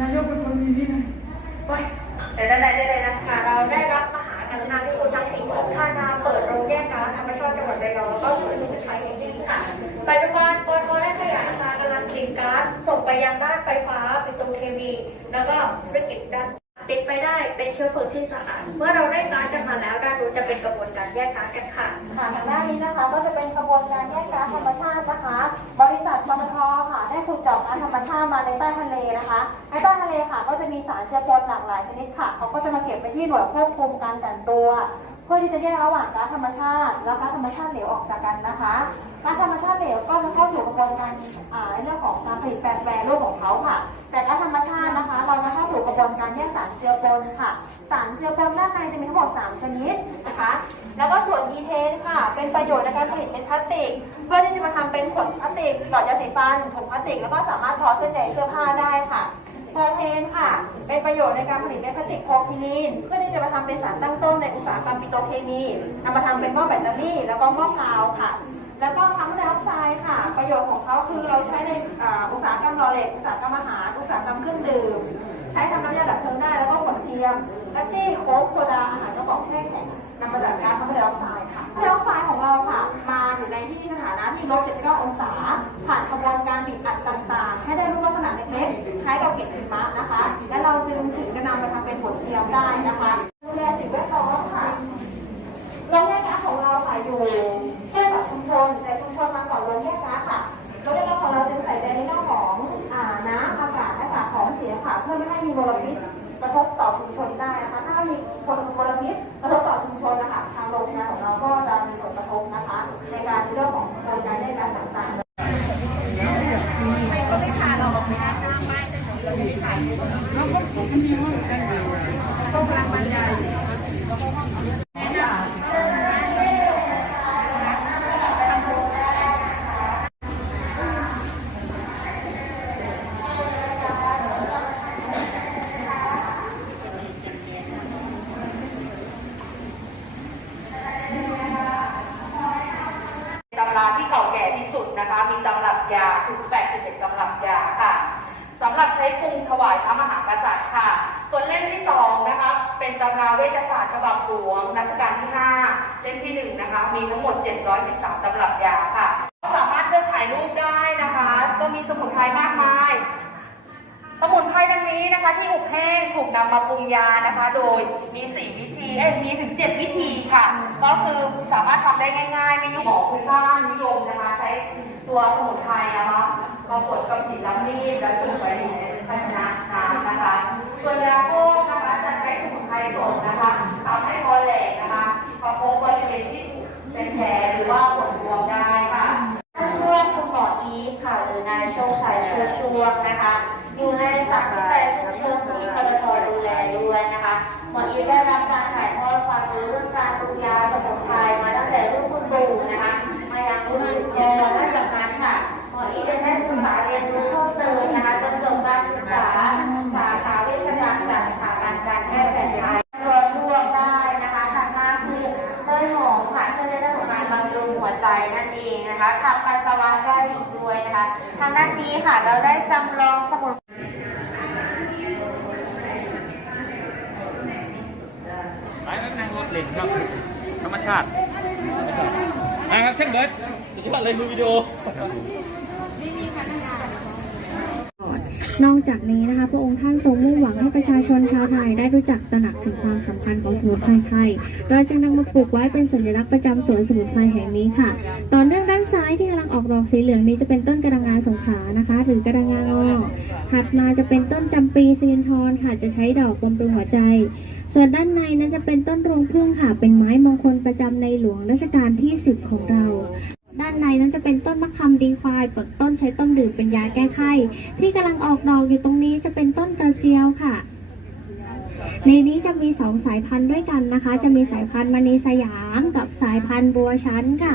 นี่ไงไปเดี๋ยวด้านในได้เลยนะคะเราได้รับมหากรุณาธิคุณจากสิ่งของท่านาเปิดโรงแยกก๊าซธรรมชาติจังหวัดระยองแล้วก็ศูนย์สมุนไพรแห่งนี้ค่ะปัจจุบันปตทได้ขยายอาคารกำลังผลิตก๊าซส่งไปยังด้านไฟฟ้าปิโตรเคมี แล้วก็ธุรกิจด้านติดไปได้เป็นเชื้อเพลิงที่สะอาดเมื่อเราได้ก๊าซกันมาแล้วด้านนู้นจะเป็นกระบวนการแยกก๊าซกันค่ะค่ะทางด้านนี้นะคะก็จะเป็นกระบวนการแยกก๊าซธรรมชาตินะคะ บริษัทปตท ค่ะได้ขุดเจากธรรมชาติมาในใต้ทะเลนะคะในใต้ทะเลค่ะ ก็จะมีสารเจือปนหลากหลายชนิดค่ะเขาก็จะมาเก็บไปที่หน่วยควบคุมการกลั่นตัว เพื่อที่จะแยกระหว่างก๊าซธรรมชาติ และก๊าซธรรมชาติเหลวออกจากกันนะคะก๊าซธรรมชาติเหลวก็จะเข้าสู่กระบวนการอ่าในเรื่องของการผลิตแปรแปรรูปของเขาค่ะ กระบวนการแยกสารเจือปนค่ะ สารเจือปนด้านในจะมีทั้งหมด3ชนิดนะคะ แล้วก็ส่วนอีเทนค่ะ เป็นประโยชน์ในการผลิตเป็นพลาสติก เพื่อที่จะมาทำเป็นขวดพลาสติก หลอดยาสีฟันถุงพลาสติก แล้วก็สามารถทอเสื้อใยเสื้อผ้าได้ค่ะโพเพนค่ะ เป็นประโยชน์ในการผลิตเป็นพลาสติกโพรพิลีน เพื่อที่จะมาทำเป็นสารตั้งต้นในอุตสาหกรรมปิโตรเคมีนำมาทำเป็นหม้อแบตเตอรี่ แล้วก็หม้อกาวค่ะแล้วก็คาร์บอนไดออกไซด์ค่ะ ประโยชน์ของเขาคือเราใช้ในอุตสาหกรรมหล่อเหล็ก อุตสาหกรรมอาหาร อุตสาหกรรมเครื่องดื่ม ใช้ทำน้ำยาดับเพลิงได้แล้วก็ขวดเทียมแท็กซี่โค้กโซดาอาหารกระป๋องแช่แข็งนำมาจากการคาร์บอนไดออกไซด์ค่ะคาร์บอนไดออกไซด์ของเราค่ะ มาอยู่ในที่สถานะที่ลบ79องศา ผ่านกระบวนการบีบอัดต่างๆ ให้ได้รูปลักษณะเล็กๆคล้ายกับเกล็ดหิมะนะคะ และเราจึงถึงจะนำมาทำเป็นขวดเทียมได้นะคะ พื่อไม่ให้มีมลพิษกระทบต่อชุมชนได้นะคะถ้ามีคนมลพิษกระทบต่อชุมชนนะคะทางโรงงานของเราก็จะมีผลกระทบนะคะ ในการเรื่องของรกลได้นการต่างๆเราก็ไม่มีห้องกันอยู่ต้องกลางบรรยาย ยาถึง 81 ตำรับยาค่ะสำหรับใช้ปรุงถวายพระมหากษัตริย์ค่ะ ส่วนเล่มที่สองนะคะเป็นตำราเวชศาสตร์ฉบับหลวงรัชกาลที่ห้าเล่มที่หนึ่งนะคะมีทั้งหมด 713 ตำรับยาค่ะ สามารถเลือกถ่ายรูปได้นะคะ ก็มีสมุนไพรมากมาย สมุนไพรดังนี้นะคะที่อบแห้งถูกนำมาปรุงยานะคะ โดยมี 4 วิธีเอ้มีถึง 7 วิธีค่ะ ก็คือสามารถทำได้ง่าย ๆ ไม่ยุ่งหมอพื้นบ้านนิยมนะคะใช้ ตัวสมุนไพรนะคะมาบดกับสีล้ำรีดแล้วจุ่มไว้ในภาชนะน้ำนะคะตัวยาโค้งนะคะจะใช้สมุนไพรสดนะคะทำให้คอแหลกนะคะประคบบริเวณที่เป็นแผลหรือว่าปวดบวมได้ค่ะช่วงคุณหมออีค่ะหรือนายโชคชัยเชื้อช่วงนะคะ อยู่ในสังกัดชุมชนซึ่งคอรทดูแลด้วยนะคะ หมออีได้รับการถ่ายทอดความรู้เรื่องการปรุงยา นะคะขับปัสสาวะได้อีกด้วยนะคะทางด้านนี้ค่ะเราได้จำลองสมุนไปแล้วนั่งรถเล่นครับ ธรรมชาตินะครับเช่นเบิร์ดสุดยอดเลยมือวิดีโอ นอกจากนี้นะคะ พระองค์ท่านทรงมุ่งหวังให้ประชาชนชาวไทยได้รู้จักตระหนักถึงความสำคัญของสมุนไพรไทยเราจึงนำมาปลูกไว้เป็นสัญลักษณ์ประจำสวนสมุนไพรแห่งนี้ค่ะ ต่อเนื่องด้านซ้ายที่กำลังออกดอกสีเหลืองนี้จะเป็นต้นกระงาสงขานะคะ หรือกระงางอถัดมาจะเป็นต้นจำปีซีนทรค่ะจะใช้ดอกบำรุงหัวใจ ส่วนด้านในนั้นจะเป็นต้นรวงพึ่งค่ะ เป็นไม้มงคลประจำในหลวงรัชกาลที่ 10 ของเรา ด้านในนั้นจะเป็นต้นมะขามดีควายเปิดต้นใช้ต้มดื่มเป็นยาแก้ไข้ ที่กำลังออกดอกอยู่ตรงนี้จะเป็นต้นกระเจียวค่ะ ในนี้จะมีสองสายพันธุ์ด้วยกันนะคะ จะมีสายพันธุ์มณีสยามกับสายพันธุ์บัวชั้นค่ะ